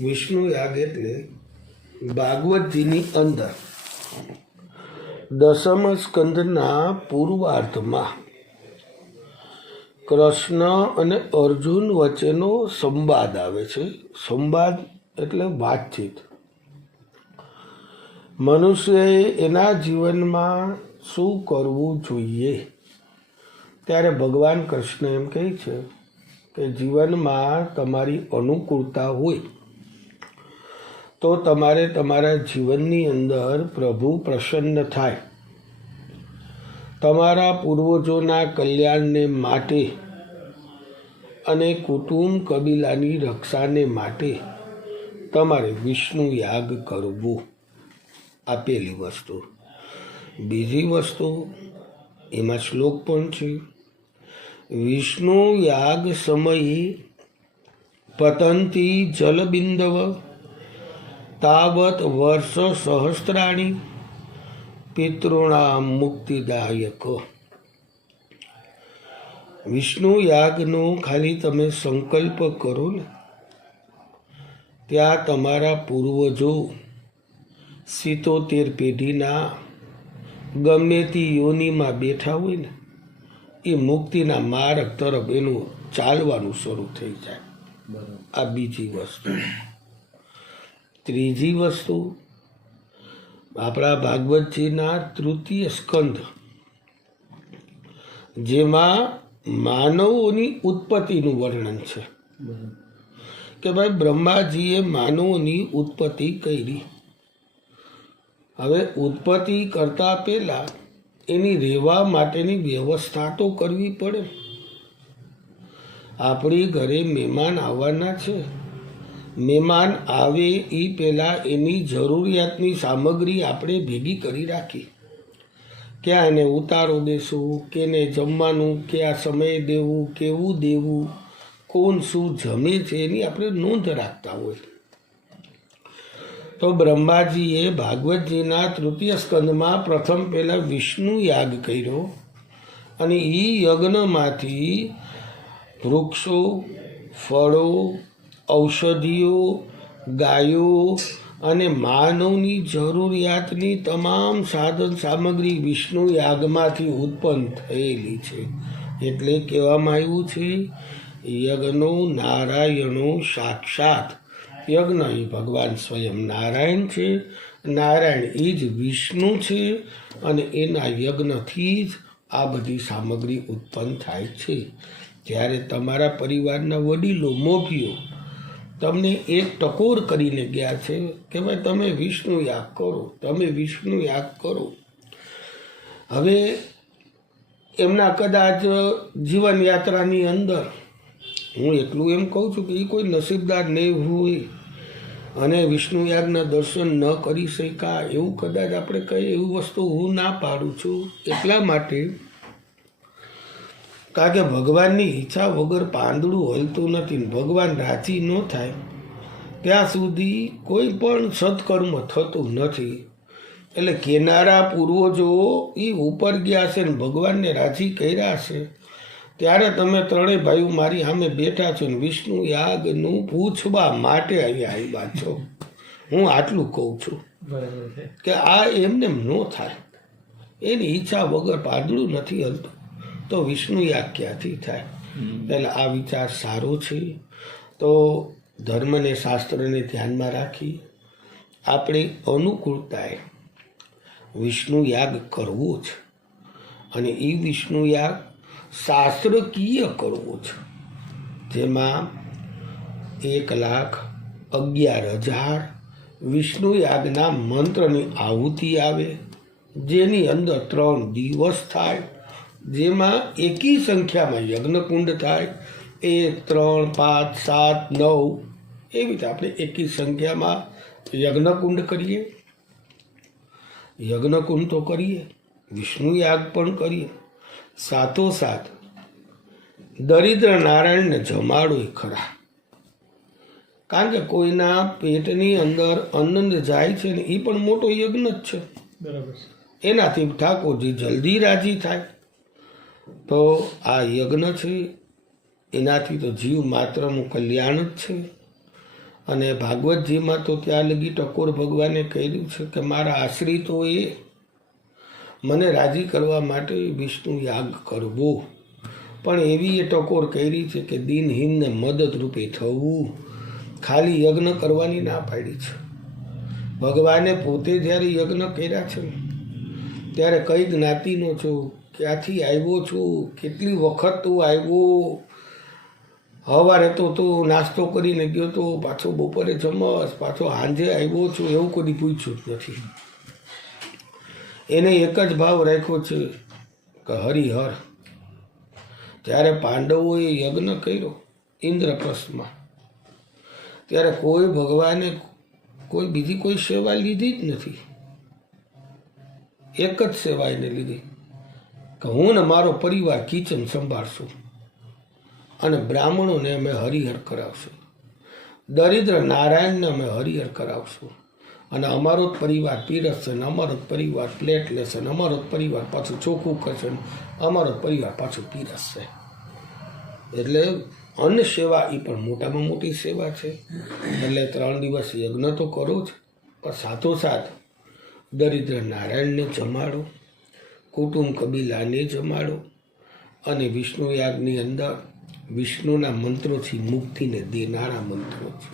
વિષ્ણુ યાગ એટલે ભાગવતજીની અંદર દસમ સ્કંદના પૂર્વાર્ધમાં કૃષ્ણ અને અર્જુન વચ્ચેનો સંવાદ આવે છે. સંવાદ એટલે વાતચીત. મનુષ્યએ એના જીવનમાં શું કરવું જોઈએ ત્યારે ભગવાન કૃષ્ણ એમ કહે છે કે જીવનમાં તમારી અનુકૂળતા હોય તો તમારે તમારા જીવનની અંદર પ્રભુ પ્રસન્ન થાય, તમારા પૂર્વજોના કલ્યાણને માટે અને કુટુંબ કબીલાની રક્ષાને માટે તમારે વિષ્ણુ યાગ કરવું. આ પહેલી વસ્તુ. બીજી વસ્તુ, એમાં શ્લોક પણ છે, વિષ્ણુ યાગ સમયે પતંતી જલબિંદવ તાવત વર્ષ સહસ્ત્રાણી પિતૃણામ મુક્તિદાયક. વિષ્ણુ યાગનો ખાલી તમે સંકલ્પ કરો ને, ત્યાં તમારા પૂર્વજો 77 પેઢીના ગમે તે યોનિમાં બેઠા હોય ને, એ મુક્તિના માર્ગ તરફ એનું ચાલવાનું શરૂ થઈ જાય. આ બીજી વસ્તુ. ત્રીજી વસ્તુ, આપણા ભાગવતજીના તૃતીય સ્કંદ, જેમાં માનવોની ઉત્પત્તિનું વર્ણન છે કે ભાઈ બ્રહ્માજીએ માનવોની ઉત્પત્તિ કરી. હવે ઉત્પત્તિ કરતા પહેલા એની રહેવા માટેની વ્યવસ્થા તો કરવી પડે. આપણી ઘરે મહેમાન આવવાના છે, મહેમાન આવે એ પહેલાં એની જરૂરિયાતની સામગ્રી આપણે ભેગી કરી રાખી. ક્યાં એને ઉતારો દેશું, કેને જમવાનું કયા સમયે દેવું, કેવું દેવું, કોણ શું જમે છે, એની આપણે નોંધ રાખતા હોય. તો બ્રહ્માજીએ ભાગવતજીના તૃતીય સ્કંદમાં પ્રથમ પહેલાં વિષ્ણુ યાગ કર્યો અને એ યજ્ઞમાંથી વૃક્ષો, ફળો, ઔષધિઓ, ગાયો અને માનવની જરૂરિયાતની તમામ સાધન સામગ્રી વિષ્ણુ યાગમાંથી ઉત્પન્ન થયેલી છે. એટલે કહેવામાં આવ્યું છે, યજ્ઞો નારાયણો સાક્ષાત. યજ્ઞ એ ભગવાન સ્વયં નારાયણ છે, નારાયણ એ જ વિષ્ણુ છે અને એના યજ્ઞથી જ આ બધી સામગ્રી ઉત્પન્ન થાય છે. જ્યારે તમારા પરિવારના વડીલો મોભીઓ તમને એક ટકોર કરીને ગયા છે કે ભાઈ તમે વિષ્ણુ યાગ કરો, તમે વિષ્ણુ યાગ કરો. હવે એમના કદાચ જીવનયાત્રાની અંદર હું એટલું એમ કહું છું કે એ કોઈ નસીબદાર નહીં હોય અને વિષ્ણુ યાગના દર્શન ન કરી શક્યા એવું કદાચ આપણે કહીએ, એવું વસ્તુ હું ના પાડું છું. એટલા માટે કારણ કે ભગવાનની ઈચ્છા વગર પાંદડું હલતું નથી. ભગવાન રાજી ન થાય ત્યાં સુધી કોઈ પણ સત્કર્મ થતું નથી. એટલે કેનારા પૂર્વજો એ ઉપર ગયા છે ને ભગવાનને રાજી કર્યા છે, ત્યારે તમે ત્રણેય ભાઈઓ મારી સામે બેઠા છો ને વિષ્ણુ યાગનું પૂછવા માટે આવ્યા છો. હું આટલું કહું છું કે આ એમને ન થાય. એની ઈચ્છા વગર પાંદડું નથી હલતું તો વિષ્ણુ યાગ ક્યાંથી થાય? એટલે આ વિચાર સારો છે. તો ધર્મને શાસ્ત્રને ધ્યાનમાં રાખી આપણી અનુકૂળતાએ વિષ્ણુ યાગ કરવો છે અને એ વિષ્ણુ યાગ શાસ્ત્રકીય કરવો છે, જેમાં 1,11,000 વિષ્ણુ યાગના મંત્રની આહુતિ આવે, જેની અંદર 3 દિવસ થાય, જેમાં એકી સંખ્યામાં યજ્ઞકુંડ થાય. 1, 3, 5, 7, 9 એવી રીતે આપણે એકી સંખ્યામાં યજ્ઞકુંડ કરીએ. યજ્ઞકુંડ તો કરીએ, વિષ્ણુ યાગ પણ કરીએ, સાથોસાથ દરિદ્ર નારાયણને જમાડો ખરા. કારણ કે કોઈના પેટની અંદર અન્ન જાય છે ને એ પણ મોટો યજ્ઞ જ છે. બરાબર. એનાથી ઠાકોરજી જલ્દી રાજી થાય. તો આ યજ્ઞ છે, એનાથી તો જીવ માત્રનું કલ્યાણ જ છે. અને ભાગવતજીમાં તો ત્યાં લગી ટકોર ભગવાને કહ્યું છે કે મારા આશ્રિતોએ મને રાજી કરવા માટે વિષ્ણુ યાગ કરવો, પણ એવી એ ટકોર કરી છે કે દિનહીનને મદદરૂપે થવું, ખાલી યજ્ઞ કરવાની ના પાડી છે. ભગવાને પોતે જ્યારે યજ્ઞ કર્યા છે ત્યારે કઈ જ્ઞાતિનો છો, ક્યાંથી આવ્યો છું, કેટલી વખત તું આવ્યો, સવારે તો નાસ્તો કરીને ગયો તો, પાછો બપોરે જમસ, પાછો સાંજે આવ્યો છું, એવું કોઈ પૂછ્યું જ નથી. એને એક જ ભાવ રાખ્યો છે કે હરિહર. જ્યારે પાંડવોએ યજ્ઞ કર્યો ઇન્દ્રપ્રસ્થમાં, ત્યારે કોઈ ભગવાને કોઈ બીજી કોઈ સેવા લીધી જ નથી. એક જ સેવા એને લીધી કે હું ને મારો પરિવાર કિચન સંભાળશું અને બ્રાહ્મણોને અમે હરિહર કરાવશું, દરિદ્ર નારાયણને અમે હરિહર કરાવશું, અને અમારો જ પરિવાર પીરસશે ને અમારો જ પરિવાર પ્લેટ લેશે ને અમારો જ પરિવાર પાછું ચોખ્ખું કરશે ને અમારો જ પરિવાર પાછું પીરસશે. એટલે અન્ન સેવા એ પણ મોટામાં મોટી સેવા છે. એટલે 3 દિવસ યજ્ઞ તો કરો જ, પણ સાથોસાથ દરિદ્ર નારાયણને જમાડો, કુટુંબ કબીલાને જમાડો, અને વિષ્ણુ યાગની અંદર વિષ્ણુના મંત્રોથી મુક્તિને દેનારા મંત્રો છે.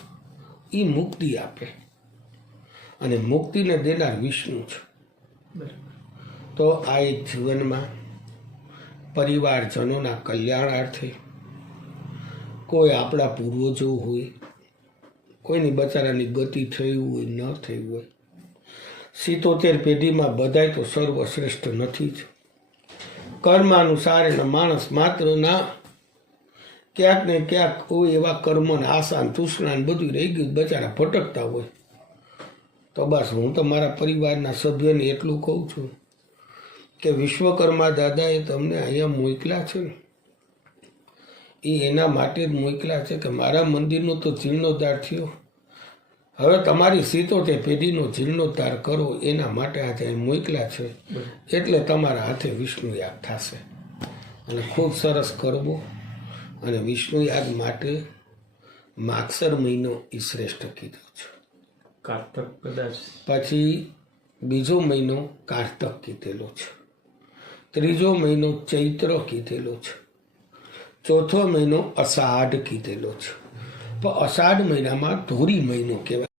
એ મુક્તિ આપે અને મુક્તિને દેનાર વિષ્ણુ છે. તો આ એક જીવનમાં પરિવારજનોના કલ્યાણાર્થે કોઈ આપણા પૂર્વજો હોય, કોઈની બચારાની ગતિ થઈ હોય ન થઈ હોય, 77 પેઢીમાં બધાય તો સર્વશ્રેષ્ઠ નથી જ. કર્માનુસાર એના માણસ માત્રના ક્યાંક ને ક્યાંક કોઈ એવા કર્મના આસાન તૃષ્ણા બધું રહી ગયું, બચારા ભટકતા હોય. તો બસ હું તો મારા પરિવારના સભ્યને એટલું કહું છું કે વિશ્વકર્મા દાદાએ તમને અહીંયા મોકલ્યા છે ને, એ એના માટે જ મોકલ્યા છે કે મારા મંદિરનો તો જીર્ણોદ્ધાર થયો, હવે તમારી 77 પેઢીનો જીર્ણોદ્ધાર કરો, એના માટે આજે મોકલ્યા છે. એટલે તમારા હાથે વિષ્ણુ યાગ થશે અને ખૂબ સરસ કરવો. અને વિષ્ણુ યાગ માટે માગસર મહિનો એ શ્રેષ્ઠ કીધો છે. કારતક કદાચ પછી બીજો મહિનો કારતક કીધેલો છે, ત્રીજો મહિનો ચૈત્ર કીધેલો છે, ચોથો મહિનો અષાઢ કીધેલો છે. પણ અષાઢ મહિનામાં ધોરી મહિનો કહેવાય.